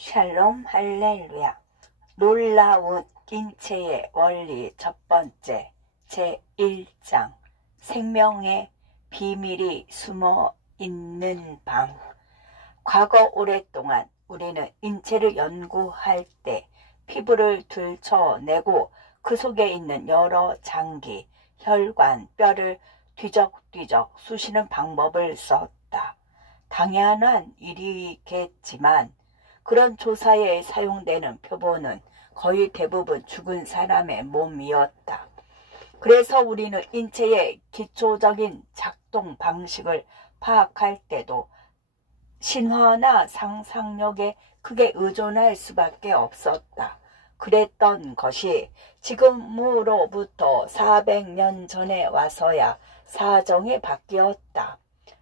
샬롬 할렐루야. 놀라운 인체의 원리 첫 번째 제1장 생명의 비밀이 숨어 있는 방. 과거 오랫동안 우리는 인체를 연구할 때 피부를 들춰내고 그 속에 있는 여러 장기, 혈관, 뼈를 뒤적뒤적 쑤시는 방법을 썼다. 당연한 일이겠지만 그런 조사에 사용되는 표본은 거의 대부분 죽은 사람의 몸이었다. 그래서 우리는 인체의 기초적인 작동 방식을 파악할 때도 신화나 상상력에 크게 의존할 수밖에 없었다. 그랬던 것이 지금으로부터 400년 전에 와서야 사정이 바뀌었다.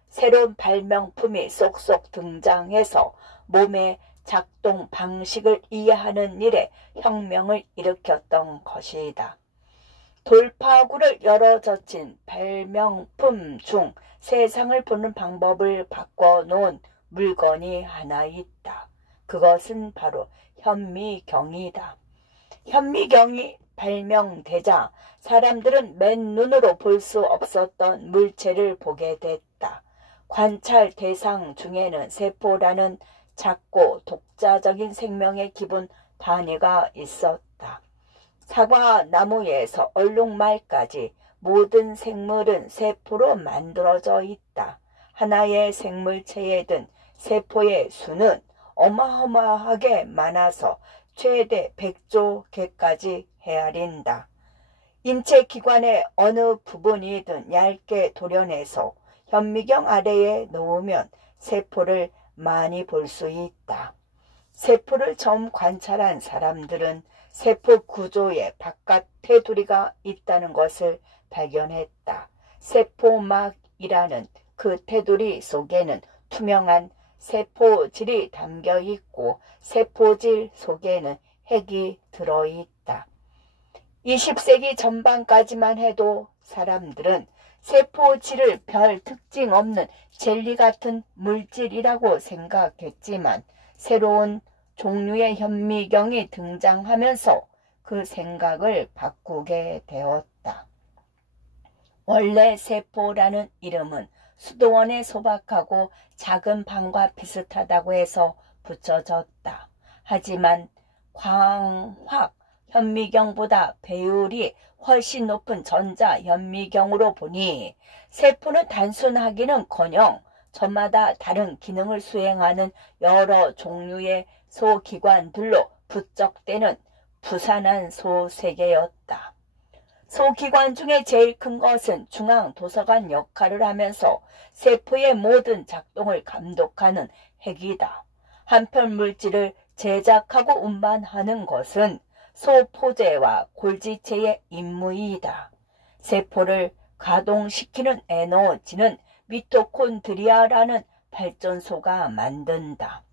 새로운 발명품이 쏙쏙 등장해서 몸의 작동 방식을 이해하는 일에 혁명을 일으켰던 것이다. 돌파구를 열어젖힌 발명품 중 세상을 보는 방법을 바꿔놓은 물건이 하나 있다. 그것은 바로 현미경이다. 현미경이 발명되자 사람들은 맨눈으로 볼 수 없었던 물체를 보게 됐다. 관찰 대상 중에는 세포라는 작고 독자적인 생명의 기본 단위가 있었다. 사과 나무에서 얼룩말까지 모든 생물은 세포로 만들어져 있다. 하나의 생물체에 든 세포의 수는 어마어마하게 많아서 최대 100조 개까지 헤아린다. 인체 기관의 어느 부분이든 얇게 도려내서 현미경 아래에 놓으면 세포를 많이 볼 수 있다. 세포를 처음 관찰한 사람들은 세포 구조에 바깥 테두리가 있다는 것을 발견했다. 세포막이라는 그 테두리 속에는 투명한 세포질이 담겨 있고 세포질 속에는 핵이 들어있다. 20세기 전반까지만 해도 사람들은 세포질을 별 특징 없는 젤리 같은 물질이라고 생각했지만 새로운 종류의 현미경이 등장하면서 그 생각을 바꾸게 되었다. 원래 세포라는 이름은 수도원의 소박하고 작은 방과 비슷하다고 해서 붙여졌다. 하지만 광학 현미경보다 배율이 훨씬 높은 전자 현미경으로 보니 세포는 단순하기는커녕 저마다 다른 기능을 수행하는 여러 종류의 소기관들로 부쩍대는 부산한 소세계였다. 소기관 중에 제일 큰 것은 중앙도서관 역할을 하면서 세포의 모든 작동을 감독하는 핵이다. 한편 물질을 제작하고 운반하는 것은 소포제와 골지체의 임무이다. 세포를 가동시키는 에너지는 미토콘드리아라는 발전소가 만든다.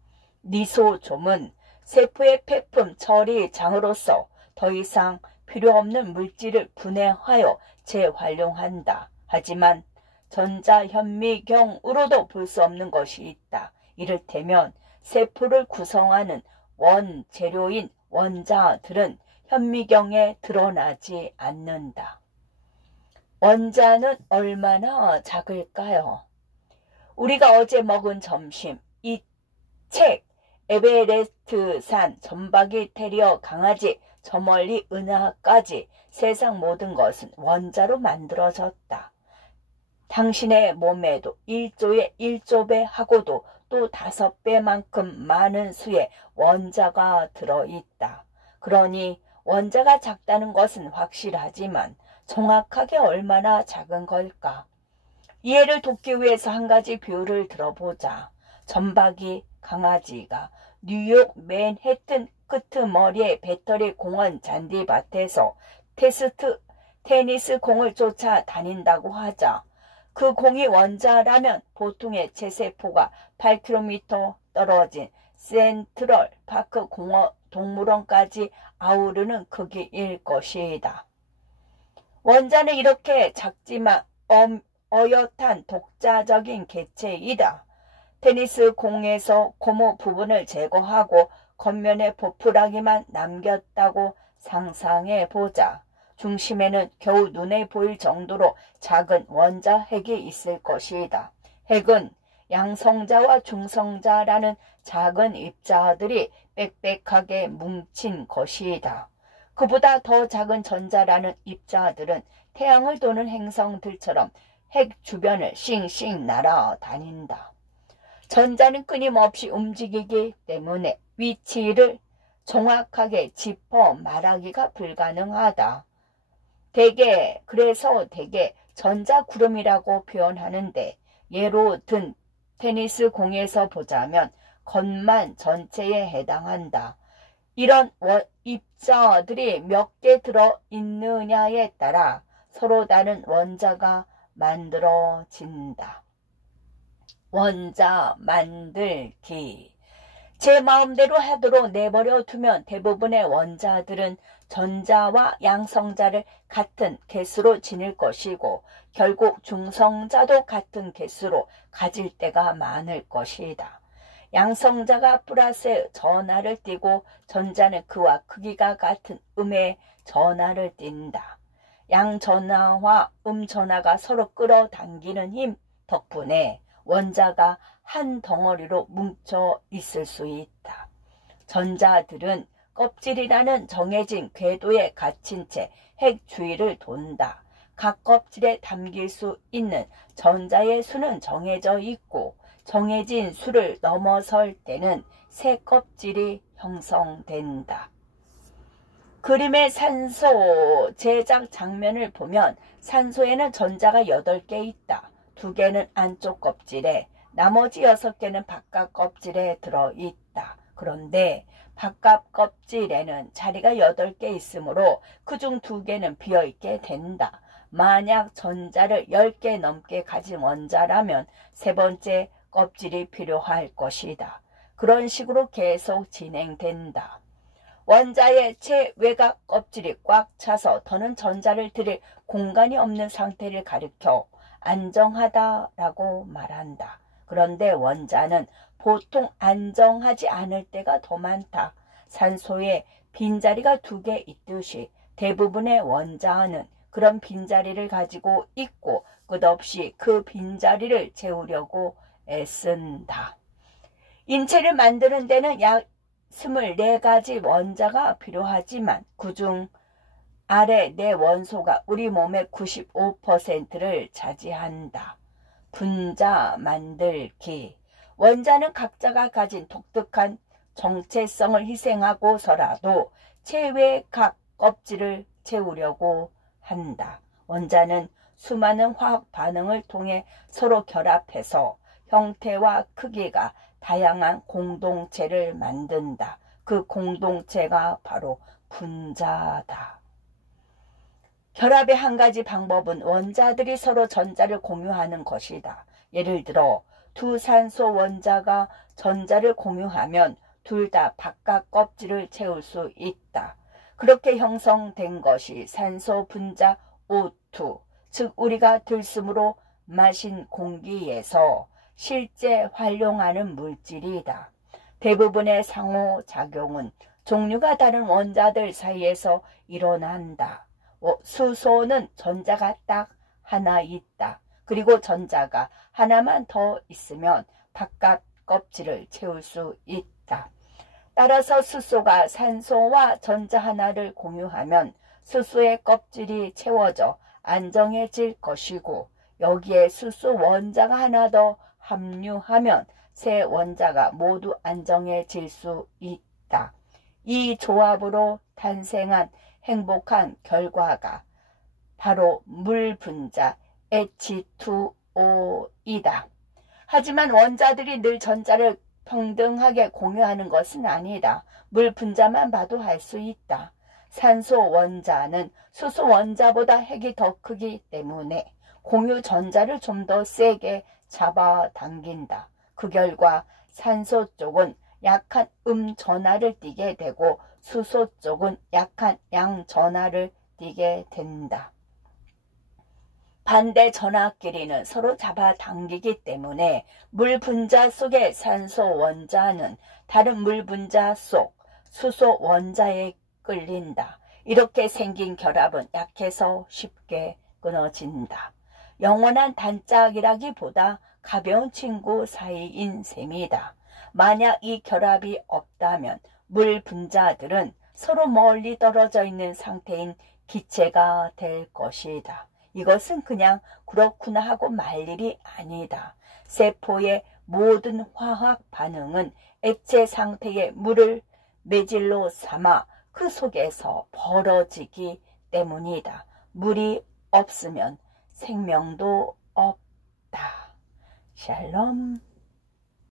리소솜은 세포의 폐품 처리장으로서 더 이상 필요 없는 물질을 분해하여 재활용한다. 하지만 전자현미경으로도 볼 수 없는 것이 있다. 이를테면 세포를 구성하는 원재료인 원자들은 현미경에 드러나지 않는다. 원자는 얼마나 작을까요? 우리가 어제 먹은 점심, 이 책, 에베레스트산, 점박이 테리어 강아지, 저 멀리 은하까지 세상 모든 것은 원자로 만들어졌다. 당신의 몸에도 1조의 1조배 하고도 또 5배만큼 많은 수의 원자가 들어있다. 그러니 원자가 작다는 것은 확실하지만 정확하게 얼마나 작은 걸까? 이해를 돕기 위해서 한 가지 비유를 들어보자. 점박이 강아지가 뉴욕 맨해튼 끄트머리의 배터리 공원 잔디밭에서 테니스 공을 쫓아 다닌다고 하자. 그 공이 원자라면 보통의 체세포가 8km 떨어진 센트럴 파크 동물원까지 아우르는 크기일 것이다. 원자는 이렇게 작지만 어엿한 독자적인 개체이다. 테니스 공에서 고무 부분을 제거하고 겉면에 보풀하기만 남겼다고 상상해 보자. 중심에는 겨우 눈에 보일 정도로 작은 원자 핵이 있을 것이다. 핵은 양성자와 중성자라는 작은 입자들이 빽빽하게 뭉친 것이다. 그보다 더 작은 전자라는 입자들은 태양을 도는 행성들처럼 핵 주변을 싱싱 날아다닌다. 전자는 끊임없이 움직이기 때문에 위치를 정확하게 짚어 말하기가 불가능하다. 그래서 대개 전자구름이라고 표현하는데, 예로 든 테니스 공에서 보자면 겉만 전체에 해당한다. 이런 입자들이 몇 개 들어있느냐에 따라 서로 다른 원자가 만들어진다. 원자 만들기. 제 마음대로 하도록 내버려 두면 대부분의 원자들은 전자와 양성자를 같은 개수로 지닐 것이고 결국 중성자도 같은 개수로 가질 때가 많을 것이다. 양성자가 플러스의 전하를 띠고 전자는 그와 크기가 같은 음의 전하를 띈다. 양전하와 음전하가 서로 끌어당기는 힘 덕분에 원자가 한 덩어리로 뭉쳐 있을 수 있다. 전자들은 껍질이라는 정해진 궤도에 갇힌 채 핵 주위를 돈다. 각 껍질에 담길 수 있는 전자의 수는 정해져 있고 정해진 수를 넘어설 때는 새 껍질이 형성된다. 그림의 산소 제작 장면을 보면 산소에는 전자가 8개 있다. 2개는 안쪽 껍질에, 나머지 6개는 바깥 껍질에 들어있다. 그런데 바깥 껍질에는 자리가 8개 있으므로 그중 2개는 비어있게 된다. 만약 전자를 10개 넘게 가진 원자라면 세 번째 껍질이 필요할 것이다. 그런 식으로 계속 진행된다. 원자의 최외곽 껍질이 꽉 차서 더는 전자를 들일 공간이 없는 상태를 가리켜 안정하다라고 말한다. 그런데 원자는 보통 안정하지 않을 때가 더 많다. 산소에 빈자리가 2개 있듯이 대부분의 원자는 그런 빈자리를 가지고 있고 끝없이 그 빈자리를 채우려고 애쓴다. 인체를 만드는 데는 약 24가지 원자가 필요하지만 그중 아래 4원소가 우리 몸의 95%를 차지한다. 분자 만들기. 원자는 각자가 가진 독특한 정체성을 희생하고서라도 최외각 껍질을 채우려고 한다. 원자는 수많은 화학 반응을 통해 서로 결합해서 형태와 크기가 다양한 공동체를 만든다. 그 공동체가 바로 분자다. 결합의 한 가지 방법은 원자들이 서로 전자를 공유하는 것이다. 예를 들어 두 산소 원자가 전자를 공유하면 둘 다 바깥 껍질을 채울 수 있다. 그렇게 형성된 것이 산소 분자 O2, 즉 우리가 들숨으로 마신 공기에서 실제 활용하는 물질이다. 대부분의 상호작용은 종류가 다른 원자들 사이에서 일어난다. 수소는 전자가 딱 하나 있다. 그리고 전자가 하나만 더 있으면 바깥 껍질을 채울 수 있다. 따라서 수소가 산소와 전자 하나를 공유하면 수소의 껍질이 채워져 안정해질 것이고 여기에 수소 원자가 하나 더 합류하면 세 원자가 모두 안정해질 수 있다. 이 조합으로 탄생한 행복한 결과가 바로 물 분자 H2O이다. 하지만 원자들이 늘 전자를 평등하게 공유하는 것은 아니다. 물 분자만 봐도 알 수 있다. 산소 원자는 수소 원자보다 핵이 더 크기 때문에 공유 전자를 좀 더 세게 잡아당긴다. 그 결과 산소 쪽은 약한 전하를 띠게 되고 수소 쪽은 약한 양 전하를 띠게 된다. 반대 전압끼리는 서로 잡아당기기 때문에 물 분자 속의 산소 원자는 다른 물 분자 속 수소 원자에 끌린다. 이렇게 생긴 결합은 약해서 쉽게 끊어진다. 영원한 단짝이라기보다 가벼운 친구 사이인 셈이다. 만약 이 결합이 없다면 물 분자들은 서로 멀리 떨어져 있는 상태인 기체가 될 것이다. 이것은 그냥 그렇구나 하고 말 일이 아니다. 세포의 모든 화학 반응은 액체 상태의 물을 매질로 삼아 그 속에서 벌어지기 때문이다. 물이 없으면 생명도 없다. 샬롬.